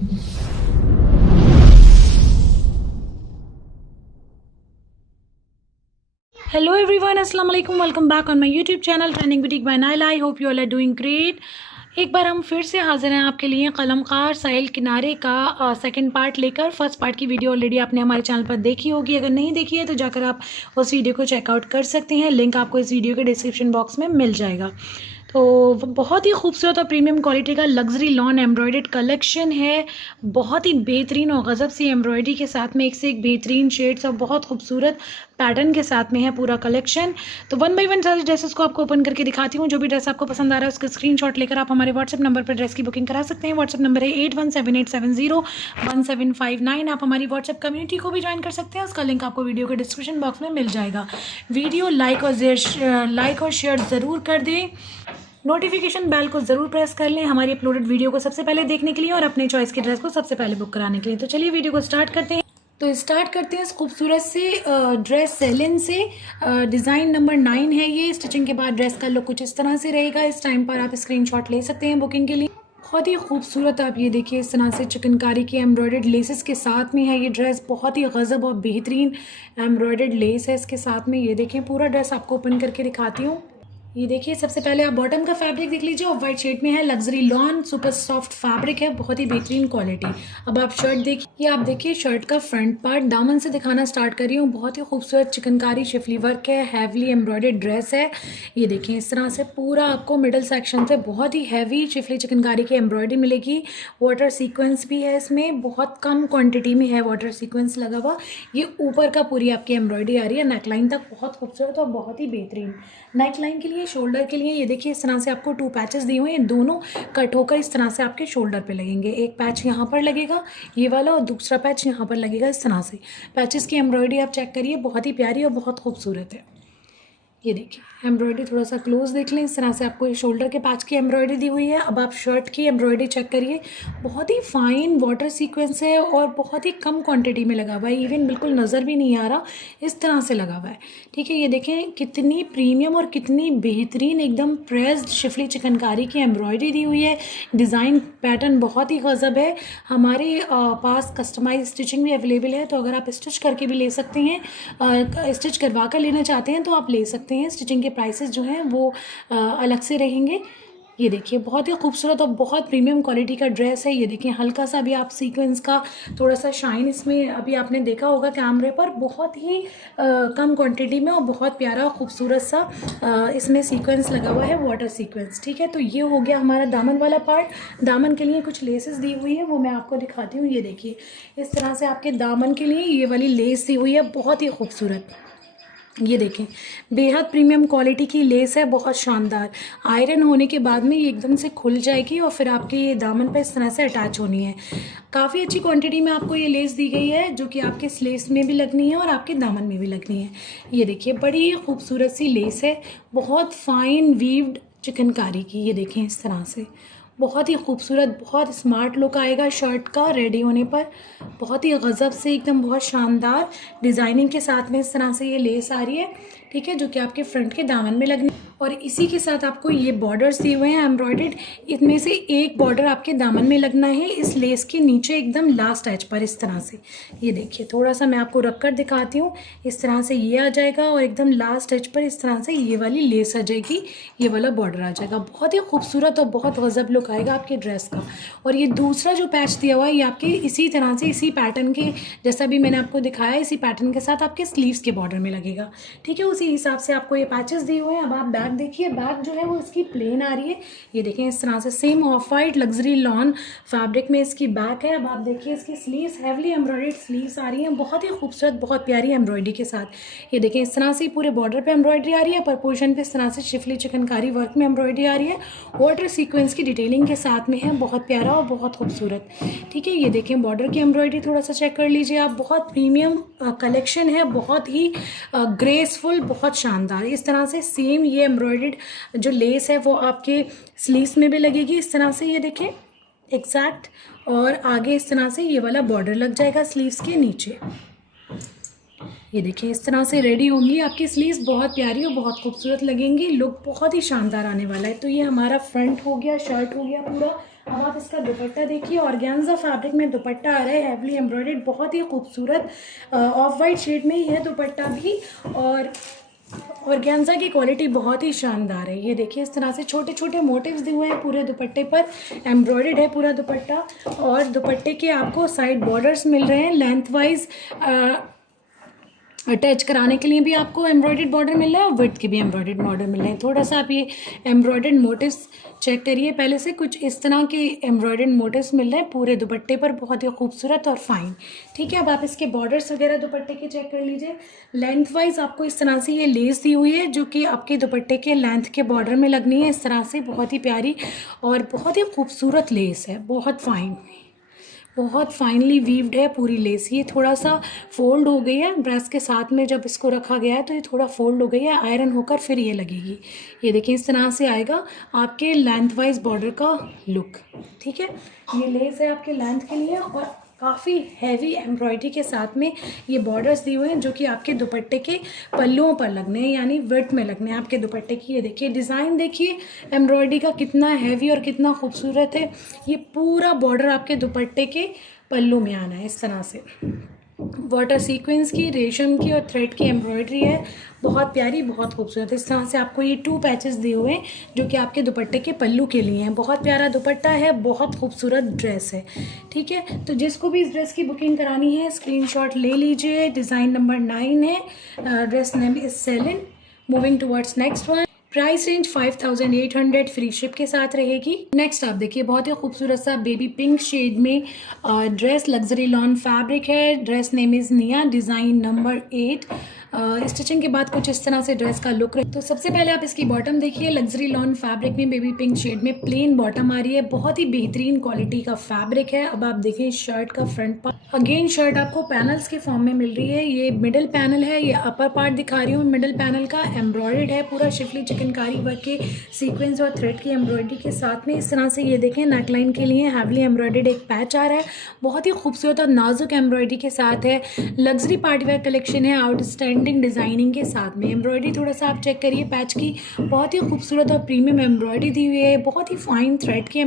Hello everyone, Assalamu alaikum. Welcome back on my YouTube channel Trending Boutique by Naila. I hope you all are doing great. एक बार हम फिर से हाजिर हैं आपके लिए कलमकार साहिल किनारे का सेकंड पार्ट लेकर। फर्स्ट पार्ट की वीडियो ऑलरेडी आपने हमारे चैनल पर देखी होगी, अगर नहीं देखी है तो जाकर आप उस वीडियो को चेकआउट कर सकते हैं। लिंक आपको इस वीडियो के डिस्क्रिप्शन बॉक्स में मिल जाएगा। तो बहुत ही खूबसूरत और प्रीमियम क्वालिटी का लग्जरी लॉन एम्ब्रॉयडर्ड कलेक्शन है। बहुत ही बेहतरीन और गज़ब सी एम्ब्रॉयडरी के साथ में एक से एक बेहतरीन शेड्स और बहुत खूबसूरत पैटर्न के साथ में है पूरा कलेक्शन। तो वन बाय वन सारे ड्रेसेस को आपको ओपन करके दिखाती हूँ। जो भी ड्रेस आपको पसंद आ रहा है उसका स्क्रीनशॉट लेकर आप हमारे व्हाट्सएप नंबर पर ड्रेस की बुकिंग करा सकते हैं। व्हाट्सएप नंबर है 8178701759। आप हमारी व्हाट्सएप कम्युनिटी को भी ज्वाइन कर सकते हैं, उसका लिंक आपको वीडियो के डिस्क्रिप्शन बॉक्स में मिल जाएगा। वीडियो लाइक और शेयर ज़रूर कर दें। नोटिफिकेशन बेल को ज़रूर प्रेस कर लें हमारी अपलोडेड वीडियो को सबसे पहले देखने के लिए और अपने चॉइस के ड्रेस को सबसे पहले बुक कराने के लिए। तो चलिए वीडियो को स्टार्ट करते हैं। तो स्टार्ट करते हैं इस खूबसूरत से ड्रेस सेलिन से। डिज़ाइन नंबर 9 है ये। स्टिचिंग के बाद ड्रेस का लुक कुछ इस तरह से रहेगा। इस टाइम पर आप स्क्रीनशॉट ले सकते हैं बुकिंग के लिए। बहुत ही खूबसूरत आप ये देखिए इस तरह से चिकनकारी की एम्ब्रॉयडर्ड लेसेस के साथ में है ये ड्रेस। बहुत ही गज़ब और बेहतरीन एम्ब्रॉयडर्ड लेस है इसके साथ में। ये देखें पूरा ड्रेस आपको ओपन करके दिखाती हूँ। ये देखिए सबसे पहले आप बॉटम का फैब्रिक देख लीजिए, ऑफ वाइट शेड में है। Luxury lawn super soft fabric है, बहुत ही बेहतरीन क्वालिटी। अब आप शर्ट देखिए, आप देखिए शर्ट का फ्रंट पार्ट। दामन से दिखाना स्टार्ट कर रही हूँ। बहुत ही खूबसूरत चिकनकारी शिफली वर्क है, हैवली एम्ब्रॉयडर्ड ड्रेस है। ये देखिए इस तरह से पूरा आपको मिडल सेक्शन से बहुत ही हैवी शिफली चिकनकारी की एम्ब्रॉयडरी मिलेगी। वाटर सीक्वेंस भी है इसमें, बहुत कम क्वान्टिटी में है वाटर सीक्वेंस लगा हुआ। ये ऊपर का पूरी आपकी एम्ब्रॉयडरी आ रही है नेकलाइन तक, बहुत खूबसूरत और बहुत ही बेहतरीन। नेकलाइन के लिए, शोल्डर के लिए ये देखिए इस तरह से आपको 2 पैचेस दिए हुए हैं। दोनों कट होकर इस तरह से आपके शोल्डर पे लगेंगे। एक पैच यहाँ पर लगेगा ये वाला और दूसरा पैच यहाँ पर लगेगा इस तरह से। पैचेस की एम्ब्रॉयडरी आप चेक करिए, बहुत ही प्यारी और बहुत खूबसूरत है। ये देखिए एम्ब्रॉयडरी थोड़ा सा क्लोज देख लें। इस तरह से आपको ये शोल्डर के पैच की एम्ब्रॉयडरी दी हुई है। अब आप शर्ट की एम्ब्रॉयडरी चेक करिए, बहुत ही फाइन वाटर सीक्वेंस है और बहुत ही कम क्वांटिटी में लगा हुआ है। इवन बिल्कुल नज़र भी नहीं आ रहा, इस तरह से लगा हुआ है। ठीक है, ये देखें कितनी प्रीमियम और कितनी बेहतरीन एकदम प्रेस्ड शिफली चिकनकारी की एम्ब्रॉयडरी दी हुई है। डिज़ाइन पैटर्न बहुत ही गज़ब है। हमारे पास कस्टमाइज स्टिचिंग भी अवेलेबल है, तो अगर आप स्टिच करके भी ले सकते हैं, स्टिच करवा कर लेना चाहते हैं तो आप ले सकते हैं। स्टिचिंग के प्राइसेस जो हैं वो अलग से रहेंगे। ये देखिए बहुत ही खूबसूरत और बहुत प्रीमियम क्वालिटी का ड्रेस है। ये देखिए हल्का सा भी आप सीक्वेंस का थोड़ा सा शाइन इसमें अभी आपने देखा होगा कैमरे पर, बहुत ही कम क्वांटिटी में और बहुत प्यारा और खूबसूरत सा इसमें सीक्वेंस लगा हुआ है, वाटर सीक्वेंस। ठीक है, तो ये हो गया हमारा दामन वाला पार्ट। दामन के लिए कुछ लेसेस दी हुई है, वो मैं आपको दिखाती हूँ। ये देखिए इस तरह से आपके दामन के लिए ये वाली लेस दी हुई है, बहुत ही खूबसूरत। ये देखें बेहद प्रीमियम क्वालिटी की लेस है, बहुत शानदार। आयरन होने के बाद में ये एकदम से खुल जाएगी और फिर आपके ये दामन पे इस तरह से अटैच होनी है। काफ़ी अच्छी क्वांटिटी में आपको ये लेस दी गई है, जो कि आपके स्लेस में भी लगनी है और आपके दामन में भी लगनी है। ये देखिए बड़ी खूबसूरत सी लेस है, बहुत फाइन वीव्ड चिकनकारी की। ये देखें इस तरह से बहुत ही खूबसूरत, बहुत स्मार्ट लुक आएगा शर्ट का रेडी होने पर। बहुत ही गज़ब से एकदम बहुत शानदार डिज़ाइनिंग के साथ में इस तरह से ये लेस आ रही है। ठीक है, जो कि आपके फ्रंट के दामन में लगनी और इसी के साथ आपको ये बॉर्डर्स दिए हुए हैं एम्ब्रॉयडर्ड। इनमें से एक बॉर्डर आपके दामन में लगना है इस लेस के नीचे एकदम लास्ट एज पर इस तरह से। ये देखिए थोड़ा सा मैं आपको रख कर दिखाती हूँ। इस तरह से ये आ जाएगा और एकदम लास्ट एज पर इस तरह से ये वाली लेस आ जाएगी, ये वाला बॉर्डर आ जाएगा। बहुत ही खूबसूरत और बहुत गज़ब लुक आएगा आपके ड्रेस का। और ये दूसरा जो पैच दिया हुआ है ये आपके इसी तरह से, इसी पैटर्न के जैसा भी मैंने आपको दिखाया, इसी पैटर्न के साथ आपके स्लीव्स के बॉर्डर में लगेगा। ठीक है, उसी हिसाब से आपको ये पैचेस दिए हुए हैं। अब आप बैक देखिए, बैक जो है वो इसकी प्लेन आ रही है। ये देखें इस तरह से same of white luxury lawn fabric में इसकी बैक है। अब आप देखिए इसकी स्लीव्स हैवली एम्ब्रॉयडर्ड स्लीव्स आ रही हैं, बहुत ही खूबसूरत बहुत प्यारी एम्ब्रॉयडरी के साथ। ये देखें इस तरह से पूरे बॉर्डर पे एम्ब्रॉयडरी आ रही है, पर पोर्शन पे इस तरह से शिफली चिकनकारी वर्क में एम्ब्रॉयडरी आ रही है। वाटर सीक्वेंस की डिटेलिंग के साथ में है, बहुत प्यारा और बहुत खूबसूरत। ठीक है, ये देखें बॉर्डर की एम्ब्रॉयडरी थोड़ा सा चेक कर लीजिए आप। बहुत प्रीमियम कलेक्शन है, बहुत ही ग्रेसफुल, बहुत शानदार। इस तरह से सेम ये एम्ब्रॉयडर्ड जो लेस है वो आपके स्लीव्स में भी लगेगी इस तरह से। ये देखें एग्जैक्ट, और आगे इस तरह से ये वाला बॉर्डर लग जाएगा स्लीव्स के नीचे। ये देखिए इस तरह से रेडी होंगी आपकी स्लीव्स, बहुत प्यारी और बहुत खूबसूरत लगेंगी। लुक बहुत ही शानदार आने वाला है। तो ये हमारा फ्रंट हो गया, शर्ट हो गया पूरा अब आप इसका दुपट्टा देखिए, ऑर्गेन्जा फैब्रिक में दुपट्टा आ रहा है, हैवीली एम्ब्रॉयडर्ड, बहुत ही खूबसूरत ऑफ वाइट शेड में ही है दुपट्टा भी। और ऑर्गेन्जा की क्वालिटी बहुत ही शानदार है। ये देखिए इस तरह से छोटे छोटे मोटिव्स दिए हुए हैं पूरे दुपट्टे पर, एम्ब्रॉयडर्ड है पूरा दुपट्टा। और दुपट्टे के आपको साइड बॉर्डर्स मिल रहे हैं लेंथ वाइज, अटैच कराने के लिए भी आपको एम्ब्रॉयडर्ड बॉर्डर मिल रहा है और विड्थ के भी एम्ब्रॉयडर्ड बॉर्डर मिल रहे हैं। थोड़ा सा आप ये एम्ब्रॉयडर्ड मोटिव्स चेक करिए पहले से, कुछ इस तरह के एम्ब्रॉयडर्ड मोटिव्स मिल रहे हैं पूरे दुपट्टे पर, बहुत ही खूबसूरत और फाइन। ठीक है, अब आप इसके बॉर्डर्स वगैरह दुपट्टे के चेक कर लीजिए। लेंथ वाइज आपको इस तरह से ये लेस दी हुई है जो कि आपके दुपट्टे के लेंथ के बॉर्डर में लगनी है इस तरह से, बहुत ही प्यारी और बहुत ही खूबसूरत लेस है, बहुत फाइन, बहुत फाइनली वीव्ड है पूरी लेस। ये थोड़ा सा फोल्ड हो गई है ड्रेस के साथ में, जब इसको रखा गया है तो ये थोड़ा फोल्ड हो गई है, आयरन होकर फिर ये लगेगी। ये देखिए इस तरह से आएगा आपके लेंथ वाइज बॉर्डर का लुक। ठीक है, ये लेस है आपके लेंथ के लिए और काफ़ी हैवी एम्ब्रॉयडरी के साथ में ये बॉर्डर्स दिए हुए हैं जो कि आपके दुपट्टे के पल्लुओं पर लगने हैं, यानी विड्थ में लगने हैं आपके दुपट्टे की। ये देखिए डिज़ाइन देखिए एम्ब्रॉयडरी का कितना हैवी और कितना खूबसूरत है। ये पूरा बॉर्डर आपके दुपट्टे के पल्लू में आना है इस तरह से। वाटर सीक्वेंस की, रेशम की और थ्रेड की एम्ब्रॉयडरी है, बहुत प्यारी, बहुत खूबसूरत। इस तरह से आपको ये 2 पैचेस दिए हुए हैं जो कि आपके दुपट्टे के पल्लू के लिए हैं। बहुत प्यारा दुपट्टा है, बहुत खूबसूरत ड्रेस है। ठीक है, तो जिसको भी इस ड्रेस की बुकिंग करानी है स्क्रीनशॉट ले लीजिए। डिज़ाइन नंबर 9 है, dress name is Celine. Moving towards next one. Price range 5800, free ship के साथ रहेगी। नेक्स्ट आप देखिए बहुत ही खूबसूरत सा बेबी पिंक शेड में ड्रेस, लग्जरी लॉन फैब्रिक है। ड्रेस नेम इज़ निया, डिज़ाइन नंबर 8। स्टिचिंग के बाद कुछ इस तरह से ड्रेस का लुक रहे। तो सबसे पहले आप इसकी बॉटम देखिए, लग्जरी लॉन फैब्रिक में बेबी पिंक शेड में प्लेन बॉटम आ रही है, बहुत ही बेहतरीन क्वालिटी का फैब्रिक है। अब आप देखें शर्ट का फ्रंट पार्ट, अगेन शर्ट आपको पैनल्स के फॉर्म में मिल रही है। ये मिडल पैनल है, ये अपर पार्ट दिखा रही हूँ मिडल पैनल का, एम्ब्रॉयडर्ड है पूरा शिफली चिकनकारी वर्क के सीक्वेंस और थ्रेड की एम्ब्रॉयडरी के साथ में। इस तरह से ये देखें नेकलाइन के लिए हैवली एम्ब्रॉयडर्ड एक पैच आ रहा है, बहुत ही खूबसूरत और नाजुक एम्ब्रॉयडरी के साथ है। लग्जरी पार्टीवेयर कलेक्शन है, आउटस्टैंडिंग डिजाइनिंग के साथ में। एम्ब्रॉयडरी थोड़ा सा आप चेक करिए पैच की, बहुत ही खूबसूरत और प्रीमियम एम्ब्रॉयडरी दी हुई है, बहुत ही फाइन थ्रेड की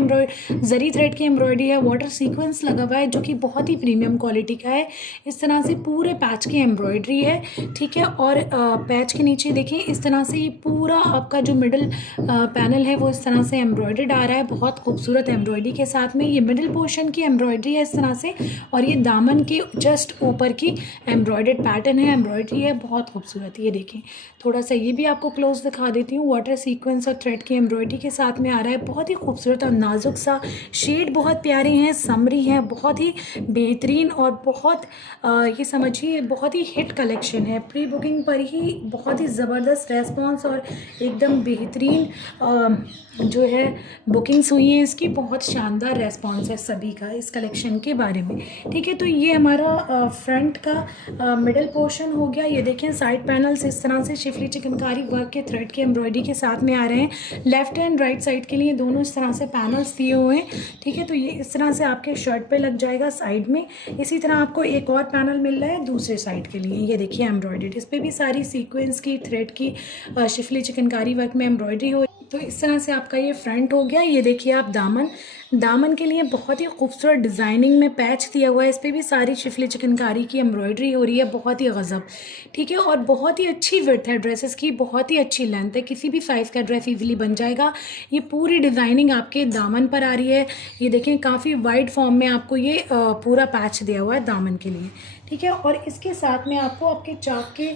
जरी थ्रेड की एम्ब्रॉयडरी है, वाटर सीक्वेंस लगा हुआ है जो कि बहुत ही प्रीमियम क्वालिटी का है। इस तरह से पूरे पैच की एम्ब्रॉयडरी है। ठीक है, और पैच के नीचे देखिए इस तरह से ये पूरा आपका जो मिडिल पैनल है वो इस तरह से एम्ब्रॉयडर्ड आ रहा है, बहुत खूबसूरत एम्ब्रॉयडरी के साथ में। ये मिडिल पोर्शन की एम्ब्रॉयडरी है इस तरह से, और ये दामन के जस्ट ऊपर की एम्ब्रॉयडर्ड पैटर्न है, एम्ब्रॉयडरी है, बहुत खूबसूरत। ये देखें थोड़ा सा ये भी आपको क्लोज दिखा देती हूँ, वाटर सीक्वेंस और थ्रेड की एम्ब्रॉयडरी के साथ में आ रहा है, बहुत ही खूबसूरत और नाजुक सा। शेड बहुत प्यारे हैं, समरी हैं, बहुत ही बेहतरीन और बहुत ये समझिए बहुत ही हिट कलेक्शन है। प्री बुकिंग पर ही बहुत ही ज़बरदस्त रेस्पॉन्स और एकदम बेहतरीन जो है बुकिंग्स हुई हैं इसकी, बहुत शानदार रेस्पॉन्स है सभी का इस कलेक्शन के बारे में। ठीक है, तो ये हमारा फ्रंट का मिडल पोर्शन हो गया। ये देखें साइड पैनल्स इस तरह से शिफली चिकनकारी वर्क के थ्रेड के एम्ब्रॉयडरी के साथ में आ रहे हैं। लेफ्ट एंड राइट साइड के लिए दोनों इस तरह से पैनल्स दिए हुए हैं। ठीक है, तो ये इस तरह से आपके शर्ट पे लग जाएगा साइड में। इसी तरह आपको एक और पैनल मिल रहा है दूसरे साइड के लिए, ये देखिए एम्ब्रॉयडरी, इस पर भी सारी सीक्वेंस की थ्रेड की शिफली चिकनकारी वर्क में एम्ब्रॉयडरी हो। तो इस तरह से आपका ये फ्रंट हो गया। ये देखिए आप दामन के लिए बहुत ही खूबसूरत डिज़ाइनिंग में पैच दिया हुआ है, इस पर भी सारी शिफली चिकनकारी की एम्ब्रॉयडरी हो रही है, बहुत ही गज़ब। ठीक है, और बहुत ही अच्छी विड्थ है ड्रेसेस की, बहुत ही अच्छी लेंथ है, किसी भी साइज़ का ड्रेस इजीली बन जाएगा। ये पूरी डिज़ाइनिंग आपके दामन पर आ रही है। ये देखें काफ़ी वाइड फॉर्म में आपको ये पूरा पैच दिया हुआ है दामन के लिए। ठीक है, और इसके साथ में आपको आपके चाक के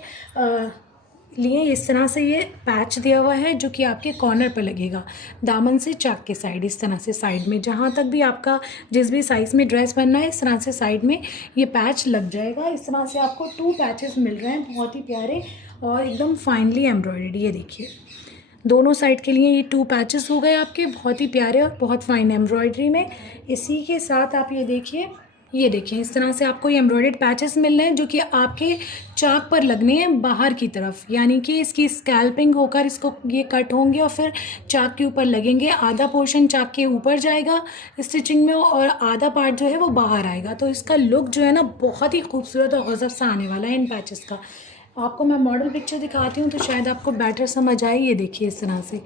लिए इस तरह से ये पैच दिया हुआ है जो कि आपके कॉर्नर पर लगेगा, दामन से चाक के साइड, इस तरह से साइड में जहाँ तक भी आपका जिस भी साइज़ में ड्रेस बनना है इस तरह से साइड में ये पैच लग जाएगा। इस तरह से आपको 2 पैचेस मिल रहे हैं, बहुत ही प्यारे और एकदम फाइनली एम्ब्रॉयडर्ड। ये देखिए दोनों साइड के लिए ये 2 पैचेस हो गए आपके, बहुत ही प्यारे और बहुत फाइन एम्ब्रॉयडरी में। इसी के साथ आप ये देखिए इस तरह से आपको ये एम्ब्रॉयडर्ड पैचेस मिल रहे हैं जो कि आपके चाक पर लगने हैं बाहर की तरफ, यानी कि इसकी स्कैल्पिंग होकर इसको ये कट होंगे और फिर चाक के ऊपर लगेंगे। आधा पोर्शन चाक के ऊपर जाएगा स्टिचिंग में और आधा पार्ट जो है वो बाहर आएगा। तो इसका लुक जो है ना बहुत ही खूबसूरत और गज़ब सा आने वाला है इन पैचेस का। आपको मैं मॉडल पिक्चर दिखाती हूँ तो शायद आपको बेटर समझ आए। ये देखिए इस तरह से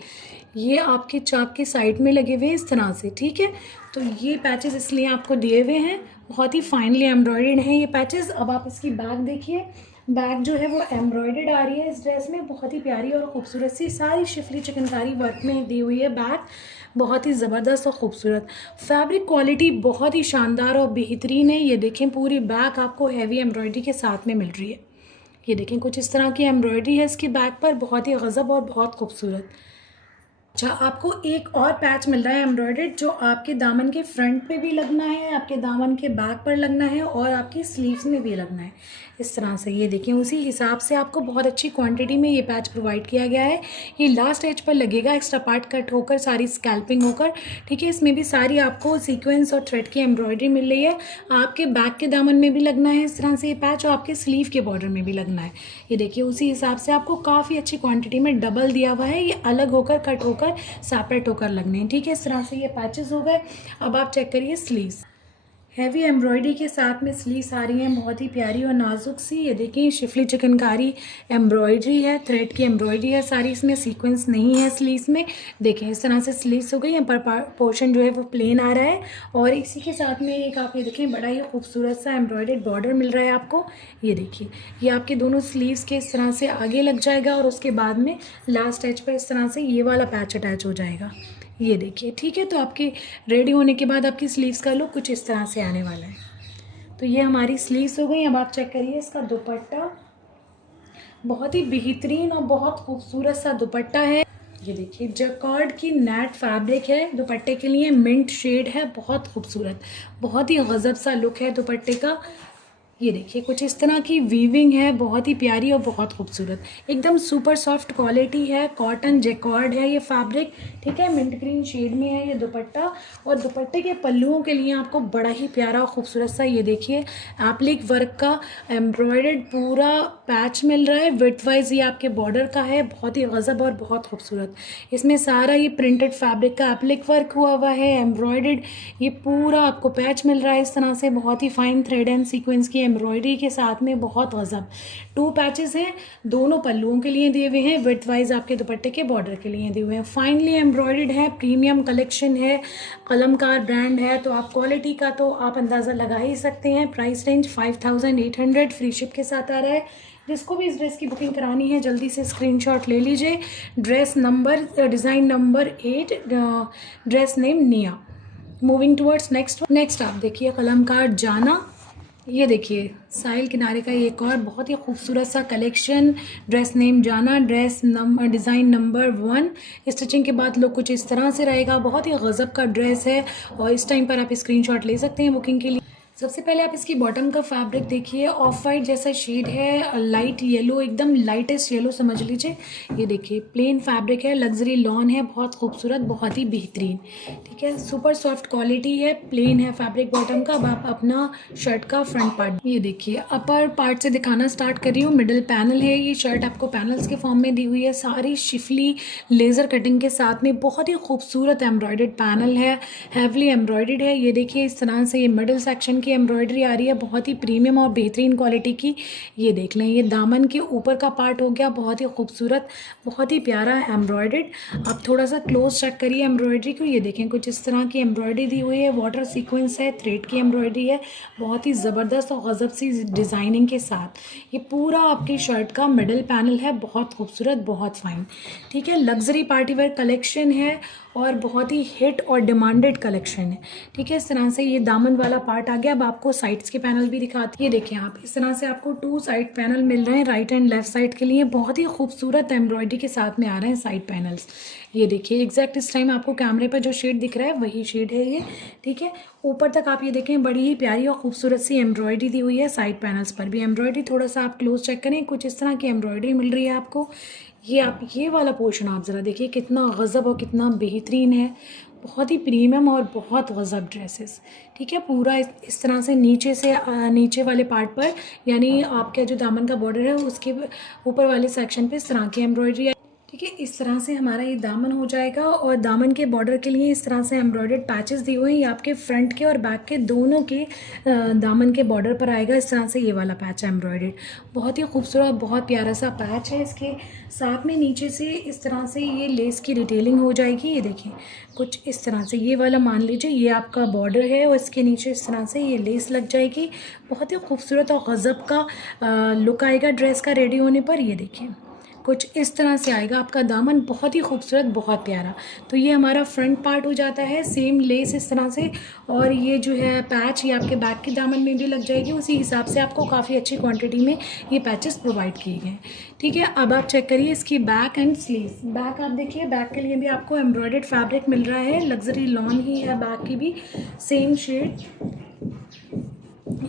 ये आपके चाक के साइड में लगे हुए हैं इस तरह से, ठीक है। तो ये पैचेस इसलिए आपको दिए हुए हैं, बहुत ही फाइनली एम्ब्रॉयडर्ड हैं ये पैचेस। अब आप इसकी बैक देखिए, बैक जो है वो एम्ब्रॉयडर्ड आ रही है इस ड्रेस में, बहुत ही प्यारी और खूबसूरत सी सारी शिफली चिकनकारी वर्क में दी हुई है बैक, बहुत ही ज़बरदस्त और ख़ूबसूरत। फैब्रिक क्वालिटी बहुत ही शानदार और बेहतरीन है। ये देखें पूरी बैक आपको हैवी एम्ब्रॉयडरी के साथ में मिल रही है। ये देखें कुछ इस तरह की एम्ब्रॉयडरी है इसकी बैक पर, बहुत ही गज़ब और बहुत खूबसूरत। अच्छा, आपको एक और पैच मिल रहा है एम्ब्रॉयडर्ड, जो आपके दामन के फ्रंट पे भी लगना है, आपके दामन के बैक पर लगना है और आपकी स्लीव्स में भी लगना है इस तरह से। ये देखिए उसी हिसाब से आपको बहुत अच्छी क्वांटिटी में ये पैच प्रोवाइड किया गया है। ये लास्ट एज पर लगेगा, एक्स्ट्रा पार्ट कट होकर सारी स्कैल्पिंग होकर, ठीक है। इसमें भी सारी आपको सीक्वेंस और थ्रेड की एम्ब्रॉयडरी मिल रही है। आपके बैक के दामन में भी लगना है इस तरह से ये पैच, और आपके स्लीव के बॉर्डर में भी लगना है। ये देखिए उसी हिसाब से आपको काफ़ी अच्छी क्वान्टिटी में डबल दिया हुआ है। ये अलग होकर कट होकर सेपरेट होकर लगने हैं, ठीक है। इस तरह से ये पैचेस हो गए। अब आप चेक करिए स्लीव्स, हैवी एम्ब्रॉयडरी के साथ में स्लीव्स आ रही हैं, बहुत ही प्यारी और नाजुक सी। ये देखिए शिफली चिकनकारी एम्ब्रॉयडरी है, थ्रेड की एम्ब्रॉयडरी है सारी, इसमें सीक्वेंस नहीं है स्लीव्स में। देखें इस तरह से स्लीव्स हो गई, यहाँ पर पोर्शन जो है वो प्लेन आ रहा है और इसी के साथ में एक आप ये देखें बड़ा ही खूबसूरत सा एम्ब्रॉयडर्ड बॉर्डर मिल रहा है आपको। ये देखिए ये आपके दोनों स्लीव्स के इस तरह से आगे लग जाएगा और उसके बाद में लास्ट एज पर इस तरह से ये वाला पैच अटैच हो जाएगा। ये देखिए, ठीक है। तो आपके रेडी होने के बाद आपकी स्लीव्स का लुक कुछ इस तरह से आने वाला है। तो ये हमारी स्लीव्स हो गई। अब आप चेक करिए इसका दुपट्टा, बहुत ही बेहतरीन और बहुत खूबसूरत सा दुपट्टा है। ये देखिए जैकार्ड की नेट फैब्रिक है दुपट्टे के लिए, मिंट शेड है, बहुत खूबसूरत, बहुत ही गजब सा लुक है दुपट्टे का। ये देखिए कुछ इस तरह की वीविंग है, बहुत ही प्यारी और बहुत खूबसूरत, एकदम सुपर सॉफ्ट क्वालिटी है, कॉटन जैकार्ड है ये फैब्रिक, ठीक है। मिंट ग्रीन शेड में है ये दुपट्टा। और दुपट्टे के पल्लुओं के लिए आपको बड़ा ही प्यारा और खूबसूरत सा ये देखिए एप्लिक वर्क का एम्ब्रॉयडर्ड पूरा पैच मिल रहा है। विड्थ वाइज ये आपके बॉर्डर का है, बहुत ही गजब और बहुत खूबसूरत। इसमें सारा ये प्रिंटेड फैब्रिक का एप्लिक वर्क हुआ हुआ है, एम्ब्रॉयडर्ड ये पूरा आपको पैच मिल रहा है इस तरह से, बहुत ही फाइन थ्रेड एंड सीक्वेंस की एम्ब्रॉयडरी के साथ में, बहुत गजब। 2 पैचेस हैं, दोनों पल्लुओं के लिए दिए हुए हैं, विड्थ वाइज आपके दुपट्टे के बॉर्डर के लिए दिए हुए हैं। फाइनली एम्ब्रॉयडर्ड है, प्रीमियम कलेक्शन है, कलमकार ब्रांड है, तो आप क्वालिटी का तो आप अंदाज़ा लगा ही सकते हैं। प्राइस रेंज 5800, फ्री शिप के साथ आ रहा है। जिसको भी इस ड्रेस की बुकिंग करानी है जल्दी से स्क्रीनशॉट ले लीजिए। Dress number design number 8, dress name निया। मूविंग टुवर्ड्स नेक्स्ट आप देखिए कलमकार जाना। ये देखिए साहिल किनारे का एक और बहुत ही खूबसूरत सा कलेक्शन, ड्रेस नेम जाना, dress number design number 1। Stitching के बाद लुक कुछ इस तरह से रहेगा, बहुत ही गजब का ड्रेस है और इस टाइम पर आप स्क्रीनशॉट ले सकते हैं बुकिंग के लिए। सबसे पहले आप इसकी बॉटम का फैब्रिक देखिए, ऑफ वाइट जैसा शेड है, लाइट येलो, एकदम लाइटेस्ट येलो समझ लीजिए। ये देखिए प्लेन फैब्रिक है, लग्जरी लॉन है, बहुत खूबसूरत, बहुत ही बेहतरीन, ठीक है। सुपर सॉफ्ट क्वालिटी है, प्लेन है फैब्रिक बॉटम का। अब आप अपना शर्ट का फ्रंट पार्ट ये देखिए, अपर पार्ट से दिखाना स्टार्ट कर रही हूँ। मिडिल पैनल है, ये शर्ट आपको पैनल्स के फॉर्म में दी हुई है, सारी शिफली लेज़र कटिंग के साथ में, बहुत ही खूबसूरत एम्ब्रॉयडर्ड पैनल है, हैवली एम्ब्रॉयडर्ड है। ये देखिए इस तरह से ये मिडिल सेक्शन की एम्ब्रॉयडरी आ रही है, बहुत ही प्रीमियम और बेहतरीन क्वालिटी की। ये देख लें, ये दामन के ऊपर का पार्ट हो गया, बहुत ही खूबसूरत, बहुत ही प्यारा एम्ब्रॉयडर्ड। आप थोड़ा सा क्लोज चेक करिए एम्ब्रॉयडरी को। ये देखें कुछ इस तरह की एम्ब्रॉयडरी दी हुई है, वाटर सीक्वेंस है, थ्रेड की एम्ब्रॉयडरी है, बहुत ही ज़बरदस्त और गजब सी डिज़ाइनिंग के साथ। ये पूरा आपकी शर्ट का मिडिल पैनल है, बहुत खूबसूरत, बहुत फाइन, ठीक है। लग्जरी पार्टीवेयर कलेक्शन है और बहुत ही हिट और डिमांडेड कलेक्शन है, ठीक है। इस तरह से ये दामन वाला पार्ट आ गया। अब आपको साइड्स के पैनल भी दिखाती है, देखें आप इस तरह से आपको 2 साइड पैनल मिल रहे हैं, राइट एंड लेफ्ट साइड के लिए, बहुत ही खूबसूरत एम्ब्रॉयडरी के साथ में आ रहे हैं साइड पैनल्स। ये देखिए एग्जैक्ट इस टाइम आपको कैमरे पर जो शेड दिख रहा है वही शेड है ये, ठीक है। ऊपर तक आप ये देखें बड़ी ही प्यारी और खूबसूरत सी एम्ब्रॉयडरी दी हुई है, साइड पैनल्स पर भी एम्ब्रॉयडरी, थोड़ा सा आप क्लोज चेक करें, कुछ इस तरह की एम्ब्रॉयडरी मिल रही है आपको। ये आप ये वाला पोर्शन आप ज़रा देखिए कितना गजब और कितना बेहतरीन है, बहुत ही प्रीमियम और बहुत गजब ड्रेसेस, ठीक है। पूरा इस तरह से नीचे से नीचे वाले पार्ट पर, यानी आपका जो दामन का बॉर्डर है उसके ऊपर वाले सेक्शन पे इस तरह की एम्ब्रॉयडरी है, ठीक ठीक है, इस तरह से हमारा ये दामन हो जाएगा और दामन के बॉर्डर के लिए इस तरह से एम्ब्रॉयडर्ड पैचेस दिए हुए हैं। ये आपके फ्रंट के और बैक के दोनों के दामन के बॉर्डर पर आएगा इस तरह से ये वाला पैच है एम्ब्रॉयडर्ड। बहुत ही खूबसूरत, बहुत प्यारा सा पैच है। इसके साथ में नीचे से इस तरह से ये लेस की डिटेलिंग हो जाएगी। ये देखिए कुछ इस तरह से, ये वाला मान लीजिए ये आपका बॉर्डर है और इसके नीचे इस तरह से ये लेस लग जाएगी। बहुत ही खूबसूरत और गज़ब का लुक आएगा ड्रेस का रेडी होने पर। ये देखिए कुछ इस तरह से आएगा आपका दामन, बहुत ही खूबसूरत, बहुत प्यारा। तो ये हमारा फ्रंट पार्ट हो जाता है, सेम लेस इस तरह से, और ये जो है पैच ये आपके बैक के दामन में भी लग जाएगी। उसी हिसाब से आपको काफ़ी अच्छी क्वांटिटी में ये पैचेस प्रोवाइड किए गए हैं। ठीक है, अब आप चेक करिए इसकी बैक एंड स्लीव्स। बैक आप देखिए, बैक के लिए भी आपको एम्ब्रॉयडर्ड फैब्रिक मिल रहा है, लग्जरी लॉन ही है बैक की भी, सेम शेड।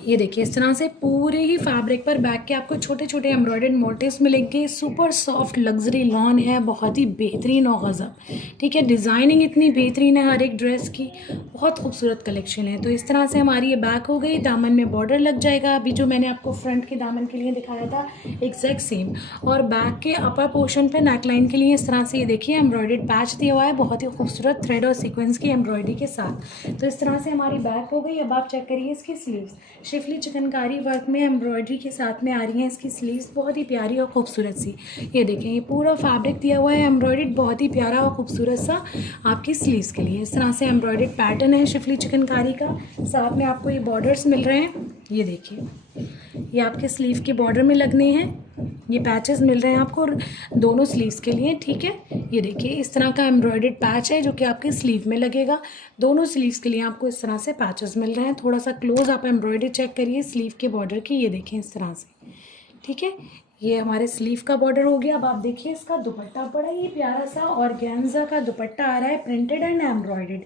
ये देखिए इस तरह से पूरे ही फैब्रिक पर बैक के आपको छोटे छोटे एम्ब्रॉयडर्ड मोटिव्स मिलेंगे। सुपर सॉफ्ट लग्जरी लॉन है, बहुत ही बेहतरीन और गज़ब। ठीक है, डिज़ाइनिंग इतनी बेहतरीन है हर एक ड्रेस की, बहुत खूबसूरत कलेक्शन है। तो इस तरह से हमारी ये बैक हो गई, दामन में बॉर्डर लग जाएगा अभी जो मैंने आपको फ्रंट के दामन के लिए दिखाया था एग्जैक्ट सेम। और बैक के अपर पोर्शन पे नेकलाइन के लिए इस तरह से ये देखिए एम्ब्रॉयडर्ड पैच दिया हुआ है, बहुत ही खूबसूरत थ्रेड और सीक्वेंस की एम्ब्रॉयडरी के साथ। तो इस तरह से हमारी बैक हो गई। अब आप चेक करिए इसकी स्लीव्स, शिफली चिकनकारी वर्क में एम्ब्रॉयडरी के साथ में आ रही हैं इसकी स्लीव्स, बहुत ही प्यारी और खूबसूरत सी। ये देखें ये पूरा फैब्रिक दिया हुआ है एम्ब्रॉयडर्ड, बहुत ही प्यारा और खूबसूरत सा आपकी स्लीव्स के लिए। इस तरह से एम्ब्रॉयडर्ड पैटर्न है शिफली चिकनकारी का, साथ में आपको ये बॉर्डर्स मिल रहे हैं। ये देखिए ये आपके स्लीव के बॉर्डर में लगने हैं, ये पैचेस मिल रहे हैं आपको दोनों स्लीव्स के लिए। ठीक है, ये देखिए इस तरह का एम्ब्रॉयडर्ड पैच है जो कि आपके स्लीव में लगेगा। दोनों स्लीव्स के लिए आपको इस तरह से पैचेस मिल रहे हैं। थोड़ा सा क्लोज आप एम्ब्रॉयडरी चेक करिए स्लीव के बॉर्डर की, ये देखें इस तरह से। ठीक है, ये हमारे स्लीव का बॉर्डर हो गया। अब आप देखिए इसका दुपट्टा, बड़ा ही प्यारा सा ऑर्गेन्जा का दुपट्टा आ रहा है, प्रिंटेड एंड एम्ब्रॉयडर्ड,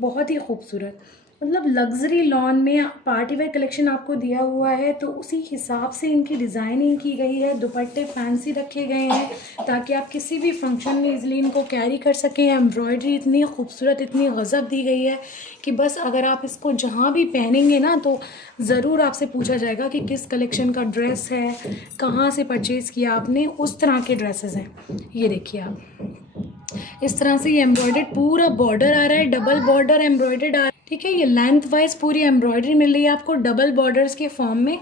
बहुत ही खूबसूरत। मतलब लग्जरी लॉन में पार्टी वेयर कलेक्शन आपको दिया हुआ है, तो उसी हिसाब से इनकी डिज़ाइनिंग की गई है। दुपट्टे फैंसी रखे गए हैं ताकि आप किसी भी फंक्शन में इजली इनको कैरी कर सकें। एम्ब्रॉयडरी इतनी खूबसूरत, इतनी गज़ब दी गई है कि बस अगर आप इसको जहाँ भी पहनेंगे ना तो ज़रूर आपसे पूछा जाएगा कि किस कलेक्शन का ड्रेस है, कहाँ से परचेज़ किया आपने, उस तरह के ड्रेसेस हैं। ये देखिए आप इस तरह से ये एम्ब्रॉयडर्ड पूरा बॉर्डर आ रहा है, डबल बॉर्डर एम्ब्रॉयडर्ड आ रहा है। ठीक है, ये लेंथ वाइज पूरी एम्ब्रॉयडरी मिल रही है आपको डबल बॉर्डर्स के फॉर्म में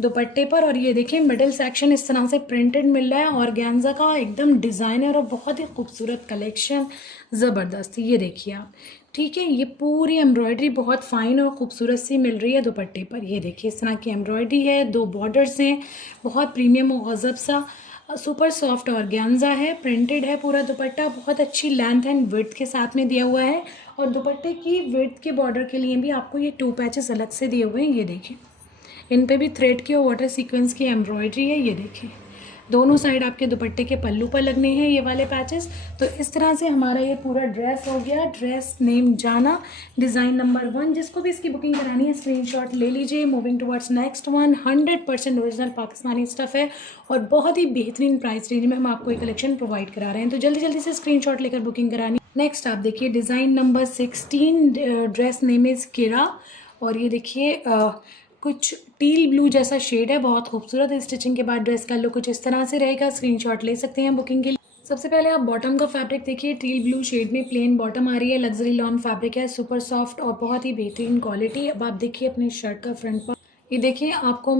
दुपट्टे पर। और ये देखिए मिडिल सेक्शन इस तरह से प्रिंटेड मिल रहा है ऑर्गेन्जा का, एकदम डिज़ाइनर और बहुत ही खूबसूरत कलेक्शन, ज़बरदस्त। ये देखिए आप, ठीक है, ये पूरी एम्ब्रॉयडरी बहुत फाइन और खूबसूरत सी मिल रही है दुपट्टे पर। ये देखिए इस तरह की एम्ब्रॉयडरी है, दो बॉर्डर्स हैं, बहुत प्रीमियम और गज़ब सा सुपर सॉफ्ट ऑर्गेन्जा है, प्रिंटेड है पूरा दुपट्टा, बहुत अच्छी लेंथ एंड विड्थ के साथ में दिया हुआ है। और दुपट्टे की विड्थ के बॉर्डर के लिए भी आपको ये 2 पैचेस अलग से दिए हुए हैं। ये देखिए इन पे भी थ्रेड की और वाटर सीक्वेंस की एम्ब्रॉयडरी है। ये देखिए दोनों साइड आपके दुपट्टे के पल्लू पर लगने हैं ये वाले पैचेस। तो इस तरह से हमारा ये पूरा ड्रेस हो गया। ड्रेस नेम जाना, डिज़ाइन नंबर 1। जिसको भी इसकी बुकिंग करानी है स्क्रीनशॉट ले लीजिए। Moving towards next one. 100% original Pakistani stuff है और बहुत ही बेहतरीन प्राइस रेंज में हम आपको ये कलेक्शन प्रोवाइड करा रहे हैं। तो जल्दी जल्दी से स्क्रीनशॉट लेकर बुकिंग करानी। नेक्स्ट आप देखिए design number 16। Dress name is किरा और ये देखिए कुछ टील ब्लू जैसा शेड है, बहुत खूबसूरत। स्टिचिंग के बाद ड्रेस का लुक कुछ इस तरह से रहेगा। स्क्रीनशॉट ले सकते हैं बुकिंग के लिए। सबसे पहले आप बॉटम का फैब्रिक देखिए, टील ब्लू शेड में प्लेन बॉटम आ रही है, लग्जरी लॉन फैब्रिक है, सुपर सॉफ्ट और बहुत ही बेहतरीन क्वालिटी। अब आप देखिए अपने शर्ट का फ्रंट पर, ये देखिए आपको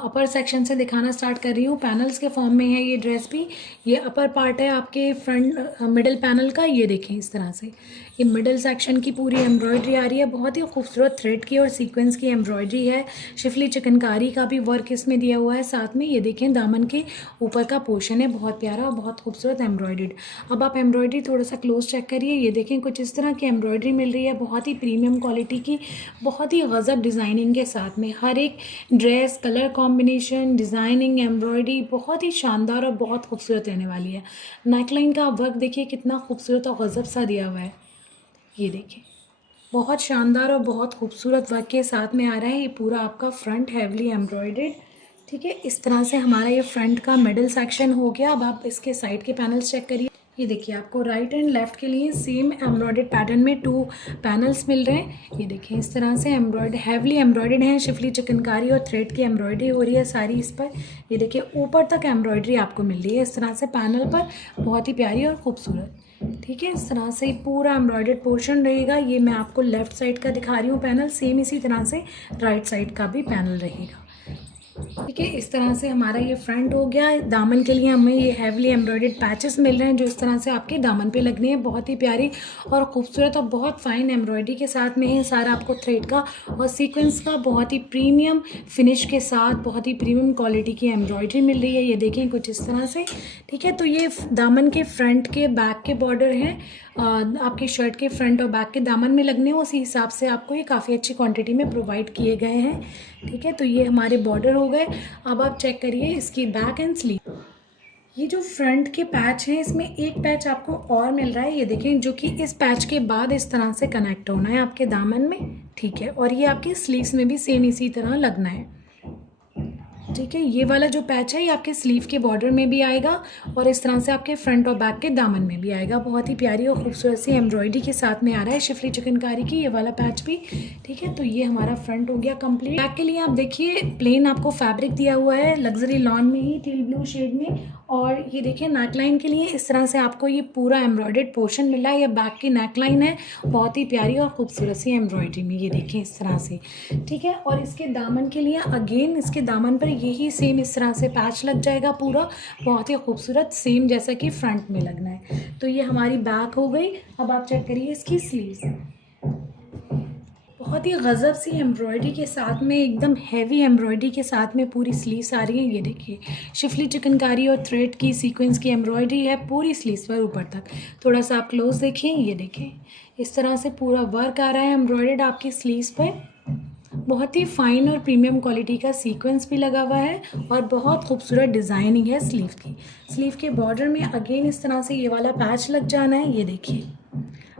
अपर सेक्शन से दिखाना स्टार्ट कर रही हूँ। पैनल्स के फॉर्म में है ये ड्रेस भी। ये अपर पार्ट है आपके फ्रंट मिडिल पैनल का। ये देखें इस तरह से ये मिडिल सेक्शन की पूरी एम्ब्रॉयडरी आ रही है, बहुत ही खूबसूरत थ्रेड की और सीक्वेंस की एम्ब्रॉयडरी है। शिफली चिकनकारी का भी वर्क इसमें दिया हुआ है साथ में। ये देखें दामन के ऊपर का पोर्शन है, बहुत प्यारा और बहुत खूबसूरत एम्ब्रॉयडर्ड। अब आप एम्ब्रॉयडरी थोड़ा सा क्लोज चेक करिए। ये देखें कुछ इस तरह की एम्ब्रॉयडरी मिल रही है, बहुत ही प्रीमियम क्वालिटी की, बहुत ही गज़ब डिज़ाइनिंग के साथ में। हर एक dress colour combination, designing, embroidery बहुत ही शानदार और बहुत खूबसूरत रहने वाली है। नेकलाइन का वर्क देखिए कितना खूबसूरत और गज़ब सा दिया हुआ है। ये देखिए बहुत शानदार और बहुत खूबसूरत वर्क के साथ में आ रहा है। ये पूरा आपका फ्रंट हैवली एम्ब्रॉयडर्ड। ठीक है, इस तरह से हमारा ये फ्रंट का मिडिल सेक्शन हो गया। अब आप इसके साइड के पैनल्स चेक करिए। ये देखिए आपको राइट एंड लेफ्ट के लिए सेम एम्ब्रॉयडर्ड पैटर्न में 2 पैनल्स मिल रहे हैं। ये देखिए इस तरह से एम्ब्रॉयड हैवली एम्ब्रॉयडर्ड है, शिफली चिकनकारी और थ्रेड की एम्ब्रॉयडरी हो रही है सारी इस पर। ये देखिए ऊपर तक एम्ब्रॉयडरी आपको मिल रही है इस तरह से पैनल पर, बहुत ही प्यारी और खूबसूरत। ठीक है, इस तरह से पूरा एम्ब्रॉयडर्ड पोर्शन रहेगा। ये मैं आपको लेफ्ट साइड का दिखा रही हूँ पैनल, सेम इसी तरह से राइट साइड का भी पैनल रहेगा। ठीक है, इस तरह से हमारा ये फ्रंट हो गया। दामन के लिए हमें ये हैवली एम्ब्रॉयडर्ड पैचेस मिल रहे हैं जो इस तरह से आपके दामन पे लगने हैं, बहुत ही प्यारी और खूबसूरत और बहुत फाइन एम्ब्रॉयडरी के साथ में है सारा आपको थ्रेड का और सीक्वेंस का बहुत ही प्रीमियम फिनिश के साथ बहुत ही प्रीमियम क्वालिटी की एम्ब्रॉयडरी मिल रही है। ये देखें कुछ इस तरह से। ठीक है, तो ये दामन के फ्रंट के बैक के बॉर्डर हैं, आपकी शर्ट के फ्रंट और बैक के दामन में लगने हो, उसी हिसाब से आपको ये काफ़ी अच्छी क्वांटिटी में प्रोवाइड किए गए हैं। ठीक है, तो ये हमारे बॉर्डर हो गए। अब आप चेक करिए इसकी बैक एंड स्लीव। ये जो फ्रंट के पैच हैं इसमें एक पैच आपको और मिल रहा है, ये देखें, जो कि इस पैच के बाद इस तरह से कनेक्ट होना है आपके दामन में। ठीक है, और ये आपकी स्लीव्स में भी सेम इसी तरह लगना है। ठीक है, ये वाला जो पैच है ये आपके स्लीव के बॉर्डर में भी आएगा और इस तरह से आपके फ्रंट और बैक के दामन में भी आएगा। बहुत ही प्यारी और खूबसूरत सी एम्ब्रॉयडरी के साथ में आ रहा है शिफली चिकनकारी की ये वाला पैच भी। ठीक है, तो ये हमारा फ्रंट हो गया कंप्लीट। बैक के लिए आप देखिए प्लेन आपको फैब्रिक दिया हुआ है लग्जरी लॉन में ही, टील ब्लू शेड में। और ये देखिए नेकलाइन के लिए इस तरह से आपको ये पूरा एम्ब्रॉयडर्ड पोर्शन मिला है। ये बैक की नेकलाइन है, बहुत ही प्यारी और खूबसूरत सी एम्ब्रॉयडरी में, ये देखिए इस तरह से। ठीक है, और इसके दामन के लिए अगेन इसके दामन पर यही सेम इस तरह से पैच लग जाएगा पूरा, बहुत ही खूबसूरत सेम जैसा कि फ्रंट में लगना है। तो ये हमारी बैक हो गई। अब आप चेक करिए इसकी स्लीव्स, बहुत ही गज़ब सी एम्ब्रॉयडरी के साथ में, एकदम हैवी एम्ब्रॉयडरी के साथ में पूरी स्लीव्स आ रही है। ये देखिए शिफली चिकनकारी और थ्रेड की सीक्वेंस की एम्ब्रॉयडरी है पूरी स्लीव्स पर ऊपर तक। थोड़ा सा आप क्लोज देखिए, ये देखें इस तरह से पूरा वर्क आ रहा है एम्ब्रॉयडर्ड आपकी स्लीव्स पर। बहुत ही फाइन और प्रीमियम क्वालिटी का सीक्वेंस भी लगा हुआ है और बहुत खूबसूरत डिज़ाइनिंग है स्लीव की। स्लीव के बॉर्डर में अगेन इस तरह से ये वाला पैच लग जाना है। ये देखिए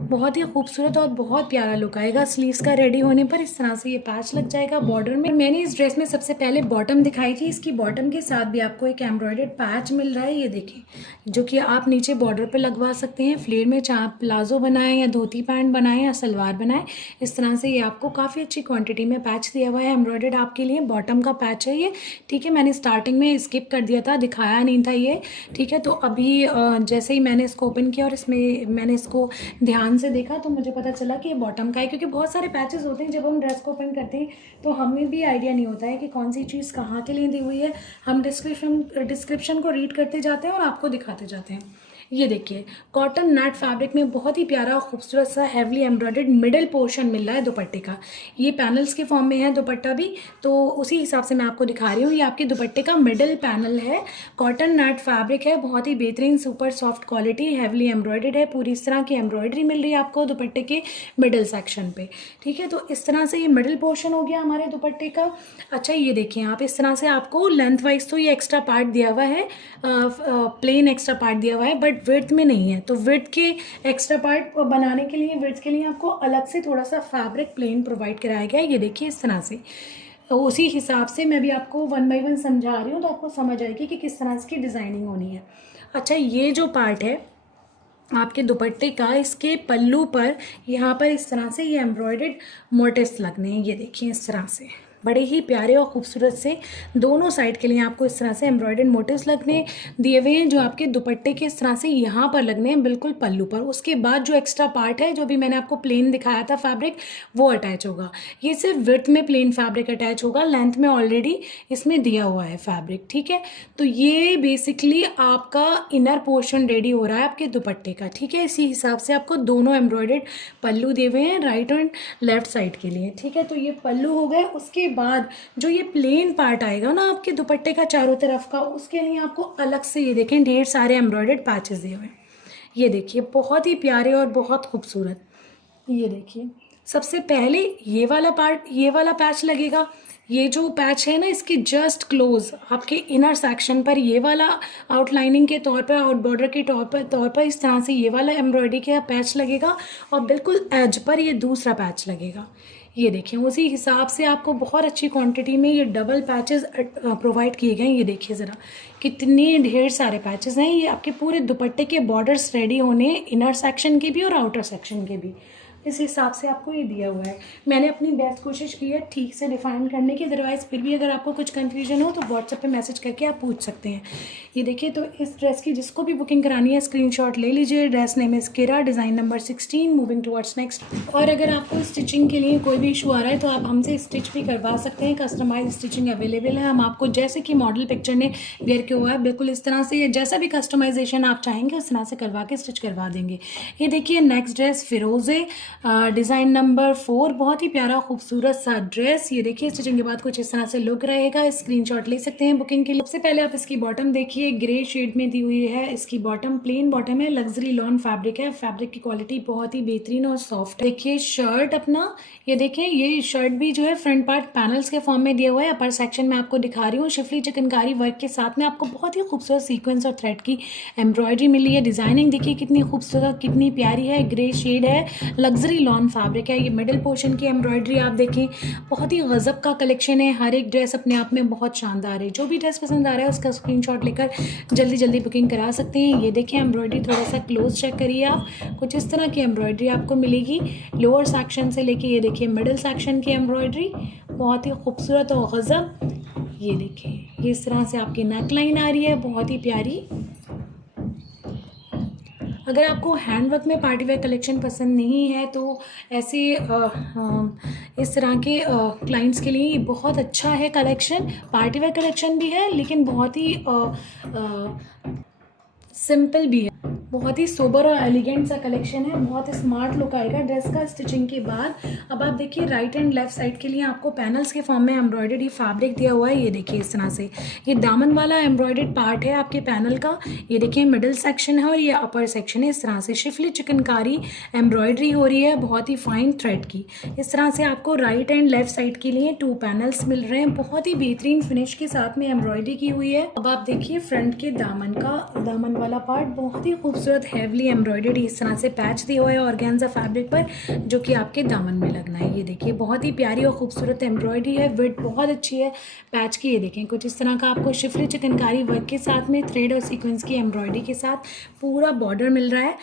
बहुत ही खूबसूरत और बहुत प्यारा लुक आएगा स्लीव्स का रेडी होने पर। इस तरह से ये पैच लग जाएगा बॉर्डर में। मैंने इस ड्रेस में सबसे पहले बॉटम दिखाई थी, इसकी बॉटम के साथ भी आपको एक एम्ब्रॉयडर्ड पैच मिल रहा है, ये देखिए, जो कि आप नीचे बॉर्डर पे लगवा सकते हैं फ्लेयर में, चाहे आप प्लाजो बनाएं या धोती पैंट बनाएं या सलवार बनाएं। इस तरह से ये आपको काफ़ी अच्छी क्वान्टिटी में पैच दिया हुआ है एम्ब्रॉयडर्ड आपके लिए। बॉटम का पैच है ये। ठीक है, मैंने स्टार्टिंग में स्किप कर दिया था, दिखाया नहीं था ये। ठीक है, तो अभी जैसे ही मैंने इसको ओपन किया और इसमें मैंने इसको ध्यान से देखा तो मुझे पता चला कि ये बॉटम का है, क्योंकि बहुत सारे पैचेस होते हैं जब हम ड्रेस को ओपन करते हैं तो हमें भी आइडिया नहीं होता है कि कौन सी चीज़ कहाँ के लिए दी हुई है। हम डिस्क्रिप्शन को रीड करते जाते हैं और आपको दिखाते जाते हैं। ये देखिए कॉटन नेट फैब्रिक में बहुत ही प्यारा और खूबसूरत सा हैवली एम्ब्रॉयडर्ड मिडल पोर्शन मिल रहा है दुपट्टे का। ये पैनल्स के फॉर्म में है दुपट्टा भी, तो उसी हिसाब से मैं आपको दिखा रही हूँ। ये आपके दुपट्टे का मिडल पैनल है, कॉटन नेट फैब्रिक है, बहुत ही बेहतरीन super soft quality, heavily embroidered है। पूरी इस तरह की एम्ब्रॉयडरी मिल रही है आपको दुपट्टे के मिडल सेक्शन पे। ठीक है, तो इस तरह से ये मिडल पोर्शन हो गया हमारे दुपट्टे का। अच्छा ये देखिए आप इस तरह से आपको लेंथ वाइज तो ये एक्स्ट्रा पार्ट दिया हुआ है, प्लेन एक्स्ट्रा पार्ट दिया हुआ है, बट विड्थ में नहीं है। तो विड्थ के एक्स्ट्रा पार्ट बनाने के लिए, विड्थ के लिए आपको अलग से थोड़ा सा फैब्रिक प्लेन प्रोवाइड कराया गया है। ये देखिए इस तरह से, तो उसी हिसाब से मैं भी आपको 1 बाय 1 समझा रही हूँ तो आपको समझ आएगी कि किस तरह इसकी डिज़ाइनिंग होनी है। अच्छा ये जो पार्ट है आपके दुपट्टे का, इसके पल्लू पर यहाँ पर इस तरह से ये एम्ब्रॉयडर्ड मोटिव्स लगने हैं। ये देखिए इस तरह से बड़े ही प्यारे और खूबसूरत से दोनों साइड के लिए आपको इस तरह से एम्ब्रॉयडर्ड मोटिव्स लगने दिए हुए हैं, जो आपके दुपट्टे के इस तरह से यहाँ पर लगने हैं बिल्कुल पल्लू पर। उसके बाद जो एक्स्ट्रा पार्ट है, जो भी मैंने आपको प्लेन दिखाया था फैब्रिक, वो अटैच होगा। ये सिर्फ विड्थ में प्लेन फैब्रिक अटैच होगा, लेंथ में ऑलरेडी इसमें दिया हुआ है फैब्रिक। ठीक है, तो ये बेसिकली आपका इनर पोर्शन रेडी हो रहा है आपके दुपट्टे का। ठीक है, इसी हिसाब से आपको दोनों एम्ब्रॉयडर्ड पल्लू दिए हुए हैं राइट एंड लेफ्ट साइड के लिए। ठीक है, तो ये पल्लू हो गए। उसके बाद जो ये प्लेन पार्ट आएगा ना आपके दुपट्टे का चारों तरफ का, उसके लिए आपको अलग से ये देखें ढेर सारे एम्ब्रॉयडर्ड पैचेस दिए हुए हैं। ये देखिए बहुत ही प्यारे और बहुत खूबसूरत। ये देखिए सबसे पहले ये वाला पार्ट, ये वाला पैच लगेगा। ये जो पैच है ना इसके जस्ट क्लोज आपके इनर सेक्शन पर ये वाला आउटलाइनिंग के तौर पर, आउट बॉर्डर के तौर पर इस तरह से ये वाला एम्ब्रॉयडरी का पैच लगेगा और बिल्कुल एज पर ये दूसरा पैच लगेगा। ये देखें उसी हिसाब से आपको बहुत अच्छी क्वांटिटी में ये डबल पैचेस प्रोवाइड किए गए हैं। ये देखिए ज़रा कितने ढेर सारे पैचेस हैं। ये आपके पूरे दुपट्टे के बॉर्डर्स रेडी होने, इनर सेक्शन के भी और आउटर सेक्शन के भी, इस हिसाब से आपको ये दिया हुआ है। मैंने अपनी बेस्ट कोशिश की है ठीक से डिफ़ाइन करने की, अदरवाइज़ फिर भी अगर आपको कुछ कन्फ्यूजन हो तो व्हाट्सएप पे मैसेज करके आप पूछ सकते हैं। ये देखिए, तो इस ड्रेस की जिसको भी बुकिंग करानी है स्क्रीनशॉट ले लीजिए। ड्रेस नेम इज़ किरा, design number 16, moving towards next. और अगर आपको स्टिचिंग के लिए कोई भी इशू आ रहा है तो आप हमसे स्टिच भी करवा सकते हैं। कस्टमाइज स्टिचिंग अवेलेबल है। हम आपको जैसे कि मॉडल पिक्चर ने वेयर किया हुआ है बिल्कुल इस तरह से, जैसा भी कस्टमाइजेशन आप चाहेंगे उस तरह से करवा के स्टिच करवा देंगे। ये देखिए नेक्स्ट ड्रेस फिरोज़े, डिज़ाइन नंबर 4, बहुत ही प्यारा खूबसूरत सा ड्रेस। ये देखिए स्टिचिंग के बाद कुछ इस तरह से लुक रहेगा। स्क्रीनशॉट ले सकते हैं बुकिंग के लिए। सबसे पहले आप इसकी बॉटम देखिए, ग्रे शेड में दी हुई है इसकी बॉटम, प्लेन बॉटम है, लग्जरी लॉन फैब्रिक है। फैब्रिक की क्वालिटी बहुत ही बेहतरीन और सॉफ्ट है। देखिए शर्ट अपना, ये देखिए ये शर्ट भी जो है फ्रंट पार्ट पैनल्स के फॉर्म में दिया हुआ है। अपर सेक्शन में आपको दिखा रही हूँ शिफली चिकनकारी वर्क के साथ में आपको बहुत ही खूबसूरत सीक्वेंस और थ्रेड की एम्ब्रॉयडरी मिली है। डिज़ाइनिंग देखिए कितनी खूबसूरत, कितनी प्यारी है। ग्रे शेड है, लग्जरी लॉन फैब्रिक है। ये मिडिल पोर्शन की एम्ब्रॉयडरी आप देखें, बहुत ही गजब का कलेक्शन है। हर एक ड्रेस अपने आप में बहुत शानदार है। जो भी ड्रेस पसंद आ रहा है उसका स्क्रीनशॉट लेकर जल्दी जल्दी बुकिंग करा सकते हैं। ये देखें एम्ब्रॉयडरी, थोड़ा सा क्लोज चेक करिए आप, कुछ इस तरह की एम्ब्रॉयडरी आपको मिलेगी लोअर सेक्शन से लेके ये देखिए मिडिल सेक्शन की एम्ब्रॉयडरी, बहुत ही खूबसूरत और गजब। ये देखें ये इस तरह से आपकी नेक लाइन आ रही है, बहुत ही प्यारी। अगर आपको हैंडवर्क में पार्टी वेयर कलेक्शन पसंद नहीं है तो ऐसे इस तरह के क्लाइंट्स के लिए बहुत अच्छा है कलेक्शन। पार्टी वेयर कलेक्शन भी है लेकिन बहुत ही सिंपल भी है, बहुत ही सोबर और एलिगेंट सा कलेक्शन है। बहुत स्मार्ट लुक आएगा ड्रेस का स्टिचिंग के बाद। अब आप देखिए राइट एंड लेफ्ट साइड के लिए आपको पैनल्स के फॉर्म में एम्ब्रॉयडरी फैब्रिक दिया हुआ है। ये देखिए इस तरह से ये दामन वाला एम्ब्रॉयडर्ड पार्ट है आपके पैनल का। ये देखिए मिडिल सेक्शन है और ये अपर सेक्शन है। इस तरह से शिफली चिकनकारी एम्ब्रॉयडरी हो रही है, बहुत ही फाइन थ्रेड की। इस तरह से आपको राइट एंड लेफ्ट साइड के लिए 2 पैनल्स मिल रहे हैं, बहुत ही बेहतरीन फिनिश के साथ में एम्ब्रॉयडरी की हुई है। अब आप देखिए फ्रंट के दामन का, दामन वाला पार्ट बहुत ही खूबसूरत हैवली एम्ब्रॉयडर्ड इस तरह से पैच दिया हुआ है ऑर्गेन्जा फैब्रिक पर, जो कि आपके दामन में लगना है। ये देखिए बहुत ही प्यारी और खूबसूरत एम्ब्रॉयडरी है, विड्थ बहुत अच्छी है पैच की। ये देखें कुछ इस तरह का आपको शिफली चिकनकारी वर्क के साथ में थ्रेड और सीक्वेंस की एम्ब्रॉयडरी के साथ पूरा बॉर्डर मिल रहा है।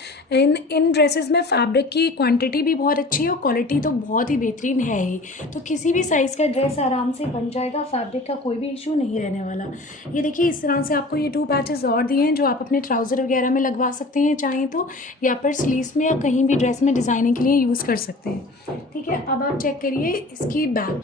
इन ड्रेसेस में फैब्रिक की क्वांटिटी भी बहुत अच्छी है और क्वालिटी तो बहुत ही बेहतरीन है ही। तो किसी भी साइज़ का ड्रेस आराम से बन जाएगा, फैब्रिक का कोई भी इशू नहीं रहने वाला। ये देखिए इस तरह से आपको ये 2 पैचेस और दिए हैं जो आप अपने ट्राउज़र वगैरह में लगवा सकते हैं चाहें तो, या फिर स्लीव्स में या कहीं भी ड्रेस में डिज़ाइनिंग के लिए यूज़ कर सकते हैं। ठीक है, अब आप चेक करिए इसकी बैक।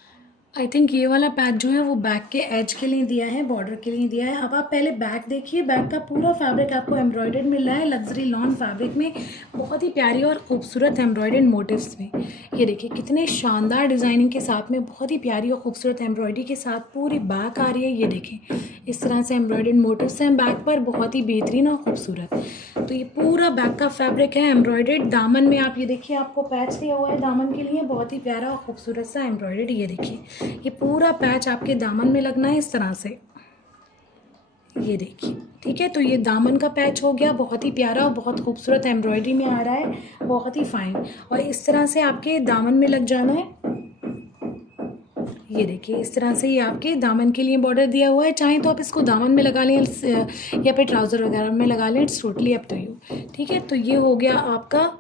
आई थिंक ये वाला पैच जो है वो बैक के एज के लिए दिया है, बॉर्डर के लिए दिया है। अब आप पहले बैक देखिए, बैक का पूरा फैब्रिक आपको एम्ब्रॉयडर्ड मिल रहा है लग्जरी लॉन फैब्रिक में, बहुत ही प्यारी और खूबसूरत एम्ब्रॉयडर्ड मोटिव्स में। ये देखिए कितने शानदार डिज़ाइनिंग के साथ में बहुत ही प्यारी और खूबसूरत एम्ब्रॉयडरी के साथ पूरी बैक आ रही है। ये देखें इस तरह से एम्ब्रॉयडर्ड मोटिव्स हैं बैक पर, बहुत ही बेहतरीन और खूबसूरत। तो ये पूरा बैक का फैब्रिक है एम्ब्रॉयडर्ड। दामन में आप ये देखिए आपको पैच दिया हुआ है दामन के लिए, बहुत ही प्यारा और खूबसूरत सा एम्ब्रॉयडर्ड। ये देखिए ये पूरा पैच आपके दामन में लगना है इस तरह से। ये देखिए ठीक है, तो ये दामन का पैच हो गया, बहुत ही प्यारा और बहुत खूबसूरत एम्ब्रॉयडरी में आ रहा है, बहुत ही फाइन। और इस तरह से आपके दामन में लग जाना है। ये देखिए इस तरह से ये आपके दामन के लिए बॉर्डर दिया हुआ है। चाहें तो आप इसको दामन में लगा लें या फिर ट्राउज़र वगैरह में लगा लें, it's totally up to you. ठीक है, तो ये हो गया आपका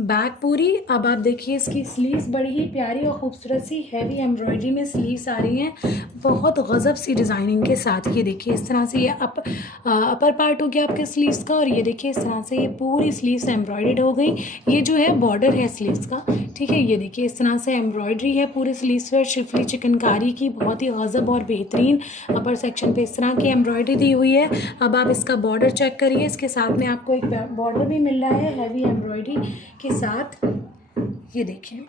बैक पूरी। अब आप देखिए इसकी स्लीव्स बड़ी ही प्यारी और खूबसूरत सी हैवी एम्ब्रॉयडरी में स्लीव्स आ रही हैं, बहुत गज़ब सी डिज़ाइनिंग के साथ। ये देखिए इस तरह से ये अपर पार्ट हो गया आपके स्लीव्स का, और ये देखिए इस तरह से ये पूरी स्लीव्स एम्ब्रॉयडर्ड हो गई। ये जो है बॉर्डर है स्लीव्स का। ठीक है, ये देखिए इस तरह से एम्ब्रॉयडरी है पूरे स्लीव्स पर शिफली चिकनकारी की, बहुत ही गज़ब और बेहतरीन। अपर सेक्शन पे इस तरह की एम्ब्रॉयडरी दी हुई है। अब आप इसका बॉर्डर चेक करिए, इसके साथ में आपको एक बॉर्डर भी मिल रहा है हैवी एम्ब्रॉयडरी के साथ। ये देखिए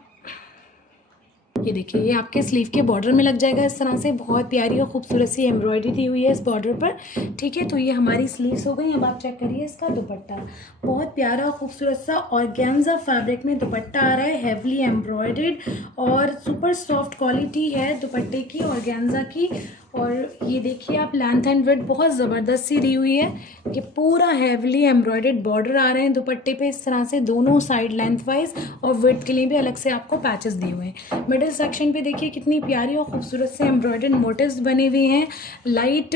ये आपके स्लीव के बॉर्डर में लग जाएगा इस तरह से, बहुत प्यारी और खूबसूरत सी एम्ब्रॉयडरी दी हुई है इस बॉर्डर पर। ठीक है, तो ये हमारी स्लीव्स हो गई। अब आप चेक करिए इसका दुपट्टा, बहुत प्यारा और खूबसूरत सा ऑर्गेन्जा फैब्रिक में दुपट्टा आ रहा है, हैवली एम्ब्रॉयडर्ड और सुपर सॉफ्ट क्वालिटी है दुपट्टे की ऑर्गेन्जा की। और ये देखिए आप लेंथ एंड विड्थ बहुत ज़बरदस्त सी दी हुई है। ये पूरा हैवली एम्ब्रॉयडर्ड बॉर्डर आ रहे हैं दुपट्टे पे इस तरह से दोनों साइड लेंथ वाइज, और विड्थ के लिए भी अलग से आपको पैचेस दिए हुए हैं। मिडिल मिडिल सेक्शन पे देखिए कितनी प्यारी और खूबसूरत से एम्ब्रॉयडर्ड मोटिव्स बने हुए हैं। लाइट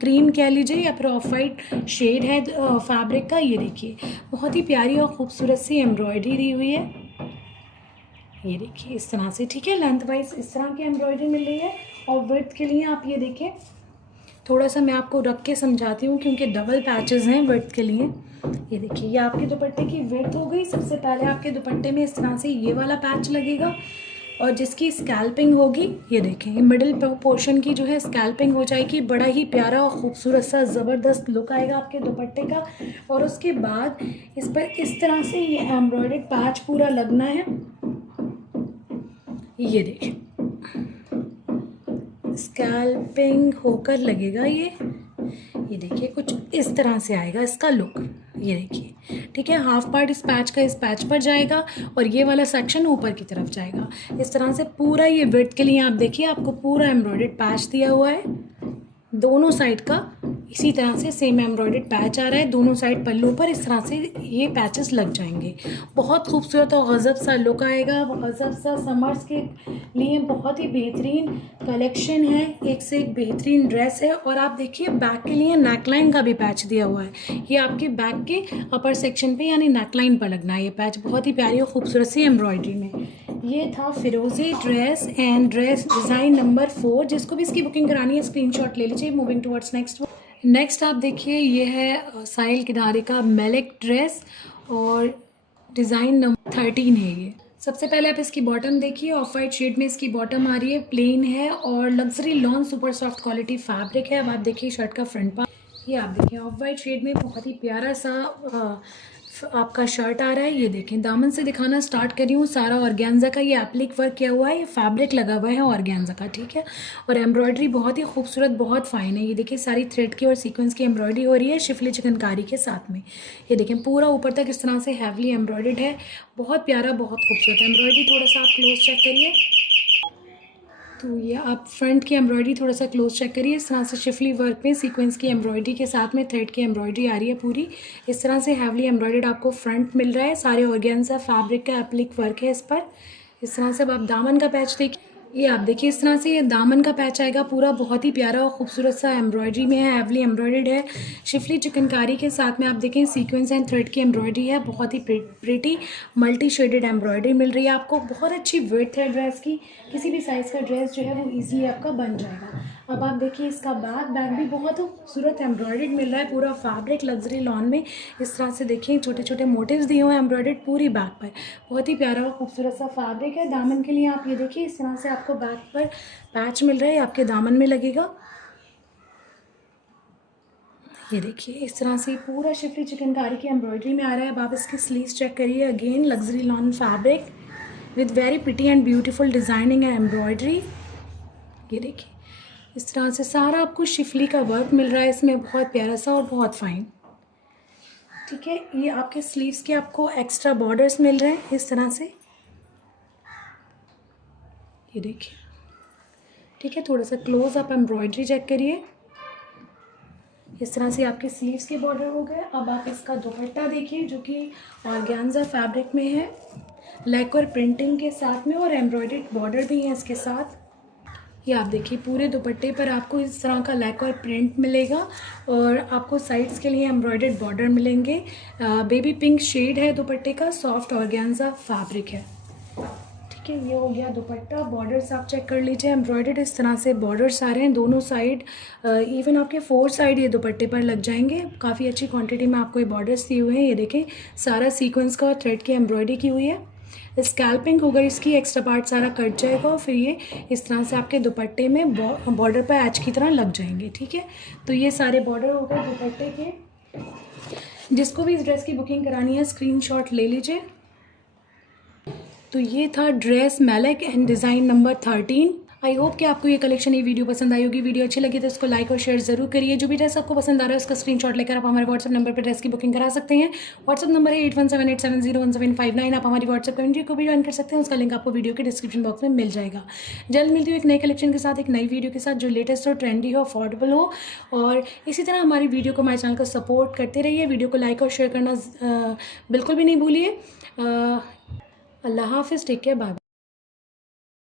क्रीम कह लीजिए या फिर ऑफ वाइट शेड है फैब्रिक का। ये देखिए बहुत ही प्यारी और खूबसूरत सी एम्ब्रॉयडरी दी हुई है। ये देखिए इस तरह से, ठीक है, लेंथ वाइज इस तरह की एम्ब्रॉयडरी मिल रही है। और विड्थ के लिए आप ये देखें, थोड़ा सा मैं आपको रख के समझाती हूँ क्योंकि डबल पैचेस हैं विड्थ के लिए। ये देखिए ये आपके दुपट्टे की विड्थ हो गई। सबसे पहले आपके दुपट्टे में इस तरह से ये वाला पैच लगेगा और जिसकी स्कैल्पिंग होगी, ये देखें ये मिडिल पोर्शन की जो है स्कैल्पिंग हो जाएगी। बड़ा ही प्यारा और ख़ूबसूरत सा ज़बरदस्त लुक आएगा आपके दुपट्टे का। और उसके बाद इस पर इस तरह से ये एम्ब्रॉयडर्ड पैच पूरा लगना है। ये देखिए स्कैल्पिंग होकर लगेगा ये देखिए कुछ इस तरह से आएगा इसका लुक। ये देखिए, ठीक है, हाफ पार्ट इस पैच का इस पैच पर जाएगा और ये वाला सेक्शन ऊपर की तरफ जाएगा। इस तरह से पूरा ये विड्थ के लिए आप देखिए आपको पूरा एम्ब्रॉयडर्ड पैच दिया हुआ है। दोनों साइड का इसी तरह से सेम एम्ब्रॉयडर्ड पैच आ रहा है। दोनों साइड पल्लू पर इस तरह से ये पैचेस लग जाएंगे। बहुत खूबसूरत और गज़ब सा लुक आएगा। गज़ब सा समर्स के लिए बहुत ही बेहतरीन कलेक्शन है। एक से एक बेहतरीन ड्रेस है। और आप देखिए बैक के लिए नेकलाइन का भी पैच दिया हुआ है। ये आपके बैक के अपर सेक्शन पे यानी नेकलाइन पर लगना है ये पैच। बहुत ही प्यारी और खूबसूरत सी एम्ब्रॉयडरी में। ये था फिरोज़ी dress and dress design number 4। जिसको भी इसकी बुकिंग करानी है स्क्रीनशॉट ले लीजिए। मूविंग टुवर्ड्स नेक्स्ट आप देखिए ये है साहिल किनारे का मेलिक ड्रेस और डिज़ाइन नंबर 13 है ये। सबसे पहले आप इसकी बॉटम देखिए, ऑफ वाइट शेड में इसकी बॉटम आ रही है, प्लेन है और luxury lawn super soft quality fabric है। अब आप देखिए शर्ट का फ्रंट पार्ट, ये आप देखिए ऑफ वाइट शेड में बहुत ही प्यारा सा आपका शर्ट आ रहा है। ये देखें दामन से दिखाना स्टार्ट करी हूँ। सारा ऑर्गेन्जा का ये एप्लिक वर्क किया हुआ है। ये फैब्रिक लगा हुआ है ऑर्गेन्जा का, ठीक है। और एम्ब्रॉयडरी बहुत ही खूबसूरत, बहुत फाइन है। ये देखिए सारी थ्रेड की और सीक्वेंस की एम्ब्रॉयडरी हो रही है शिफली चिकनकारी के साथ में। ये देखें पूरा ऊपर तक इस तरह से हैवली एम्ब्रॉयडर्ड है। बहुत प्यारा, बहुत खूबसूरत एम्ब्रॉयडरी। थोड़ा सा आप क्लोज चेक करिए तो ये आप फ्रंट की एम्ब्रॉयडरी थोड़ा सा क्लोज चेक करिए। इस तरह से शिफली वर्क में सीक्वेंस की एम्ब्रॉयडरी के साथ में थ्रेड की एम्ब्रॉयडरी आ रही है पूरी। इस तरह से हैवली एम्ब्रॉयडर्ड आपको फ्रंट मिल रहा है। सारे ऑर्गेन्जा फैब्रिक का एप्लिक वर्क है इस पर। इस तरह से अब आप दामन का पैच देखिए, ये आप देखिए इस तरह से ये दामन का पैच आएगा पूरा। बहुत ही प्यारा और खूबसूरत सा एम्ब्रॉयडरी में है, हैवली एम्ब्रॉयडर्ड है शिफली चिकनकारी के साथ में। आप देखें सीक्वेंस एंड थ्रेड की एम्ब्रॉयडरी है। बहुत ही प्रिटी मल्टी शेडेड एम्ब्रॉयडरी मिल रही है आपको। बहुत अच्छी विड्थ है ड्रेस की। किसी भी साइज़ का ड्रेस जो है वो ईजिली आपका बन जाएगा। अब आप देखिए इसका बैक भी बहुत खूबसूरत एम्ब्रॉयडर्ड मिल रहा है। पूरा फैब्रिक लग्जरी लॉन में इस तरह से देखिए छोटे छोटे मोटिव्स दिए हुए हैं एम्ब्रॉयडर्ड पूरी बैक पर। बहुत ही प्यारा और खूबसूरत सा फैब्रिक है। दामन के लिए आप ये देखिए इस तरह से आपको बैक पर पैच मिल रहा है, आपके दामन में लगेगा। ये देखिए इस तरह से पूरा शिफली चिकनकारी की एम्ब्रॉयडरी में आ रहा है। अब आप इसकी स्लीव्स चेक करिए। Again luxury lawn fabric with very pretty and beautiful designing and embroidery. ये देखिए इस तरह से सारा आपको शिफली का वर्क मिल रहा है इसमें, बहुत प्यारा सा और बहुत फाइन, ठीक है। ये आपके स्लीव्स के आपको एक्स्ट्रा बॉर्डर्स मिल रहे हैं इस तरह से। ये देखिए, ठीक है, थोड़ा सा क्लोज आप एम्ब्रॉयडरी चेक करिए। इस तरह से आपके स्लीव्स के बॉर्डर हो गए। अब आप इसका दुपट्टा देखिए जो कि ऑर्गेन्जा फैब्रिक में है, लेकर प्रिंटिंग के साथ में और एम्ब्रॉयडर्ड बॉर्डर भी है इसके साथ। ये आप देखिए पूरे दुपट्टे पर आपको इस तरह का लेकर प्रिंट मिलेगा और आपको साइड्स के लिए एम्ब्रॉयडर्ड बॉर्डर मिलेंगे। बेबी पिंक शेड है दुपट्टे का, सॉफ्ट ऑर्गेन्जा फैब्रिक है, ठीक है। ये हो गया दुपट्टा। बॉर्डर्स आप चेक कर लीजिए, एम्ब्रॉयडर्ड इस तरह से बॉर्डर्स आ रहे हैं दोनों साइड। इवन आपके 4 साइड ये दुपट्टे पर लग जाएंगे। काफ़ी अच्छी क्वांटिटी में आपको ये बॉर्डर्स दिए हुए हैं। ये देखें सारा सीक्वेंस का और थ्रेड की एम्ब्रॉयडरी की हुई है। स्कैल्पिंग होकर इसकी एक्स्ट्रा पार्ट सारा कट जाएगा और फिर ये इस तरह से आपके दुपट्टे में बॉर्डर पर एच की तरह लग जाएंगे, ठीक है। तो ये सारे बॉर्डर हो गए दुपट्टे के। जिसको भी इस ड्रेस की बुकिंग करानी है स्क्रीनशॉट ले लीजिए। तो ये था dress malic and design number 13। I hope कि आपको ये कलेक्शन, ये वीडियो पसंद आई होगी। वीडियो अच्छी लगी तो इसको लाइक और शेयर ज़रूर करिए। जो भी ड्रेस आपको पसंद आ रहा है उसका स्क्रीनशॉट लेकर आप हमारे व्हाट्सअप नंबर पर ड्रेस की बुकिंग करा सकते हैं। व्हाट्सअप नंबर है 8178701759। आप हमारी व्हाट्सअप कम्युनिटी को भी ज्वाइन कर सकते हैं। उसका लिंक आपको वीडियो के डिस्क्रिप्शन बॉक्स में मिल जाएगा। जल्द मिलती हूँ एक नए कलेक्शन के साथ, एक नई वीडियो के साथ जो लेटेस्ट हो, ट्रेंडी हो, अफोर्डेबल हो। और इसी तरह हमारी वीडियो को, हमारे चैनल को सपोर्ट करते रहिए। वीडियो को लाइक और शेयर करना बिल्कुल भी नहीं भूलिए। अल्लाह हाफिज़, टेक केयर, बाय।